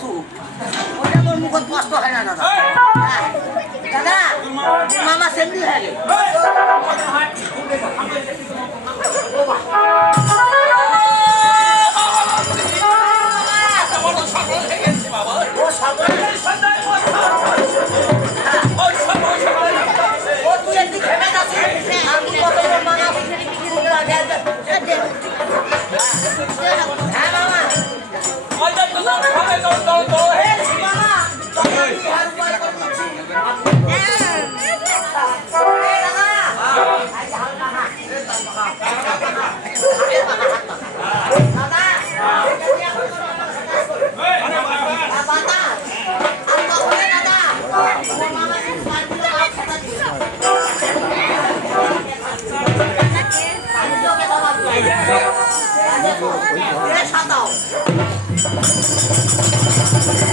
অসুখ। ওটা তোর মুখত কষ্ট হয় না দাদা। দাদা মামা সেন্ডি হয়ে গেল হ্যাঁ Gracias.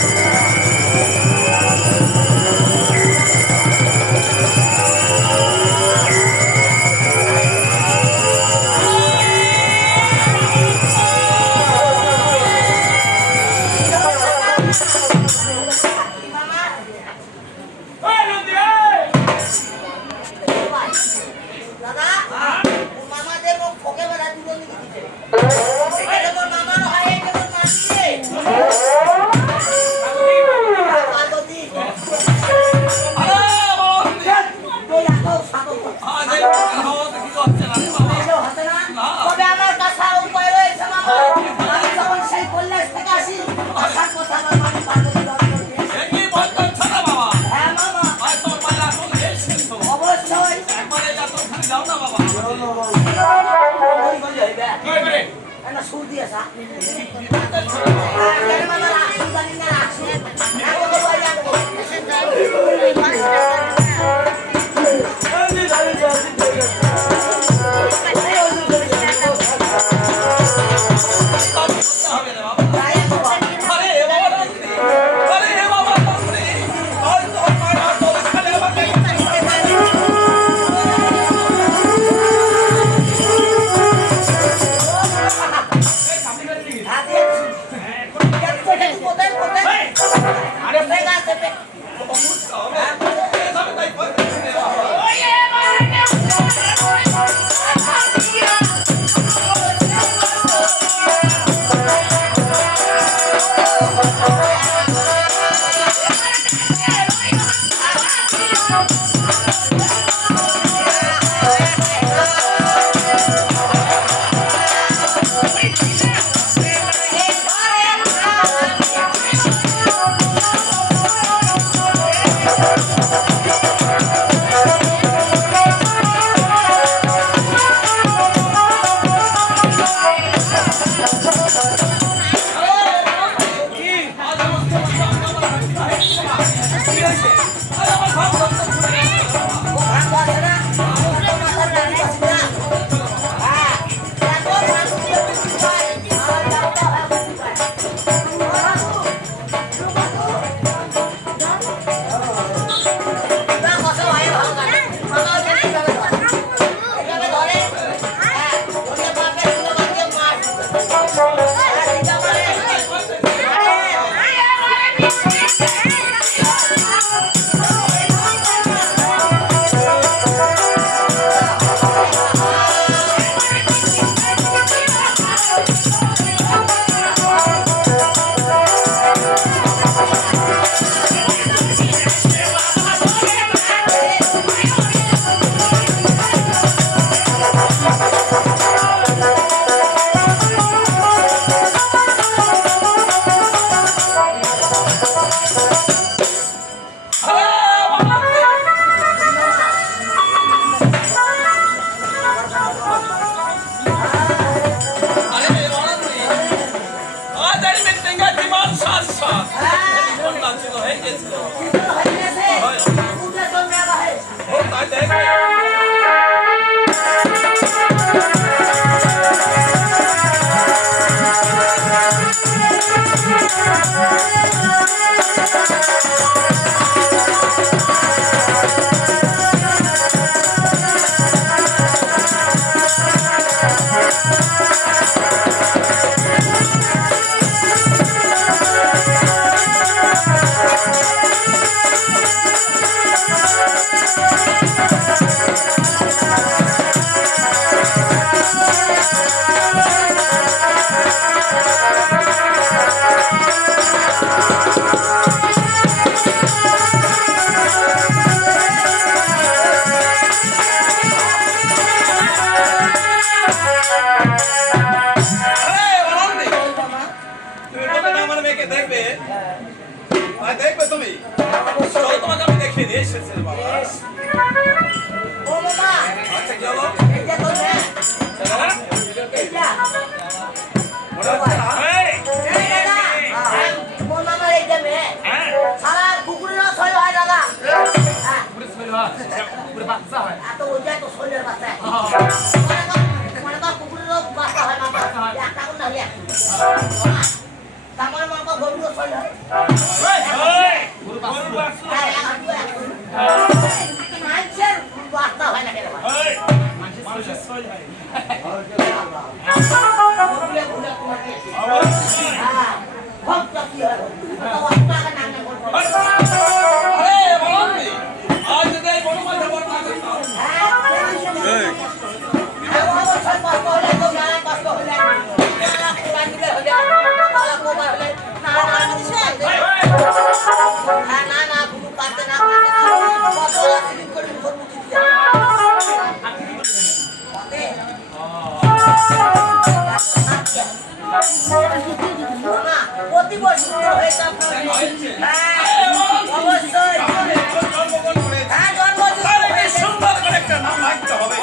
Thank অতীব সুন্দর অবশ্যই হ্যাঁ জন্ম সুন্দর করে একটা নাম রাখতে হবে।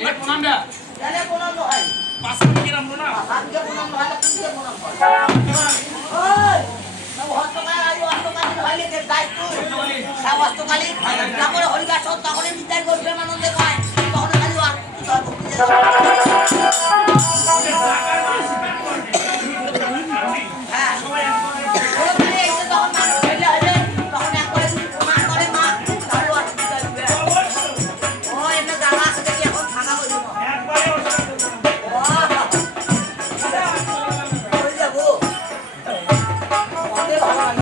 এটা প্রণামটা? এটা প্রণাম হয় পাঁচ কেজি গ্রাম প্রণাম পাঁচ কেজি প্রণাম হয়? না কোন দিকে প্রণাম হয় ওই না হস্তকালী আই হস্তকালী হইলে যে দায়িত্ব। সব হস্তকালী তারপরে হরিদাস তখন বিচার করবে আনন্দে কয় তখন খালি আর কিছু হয়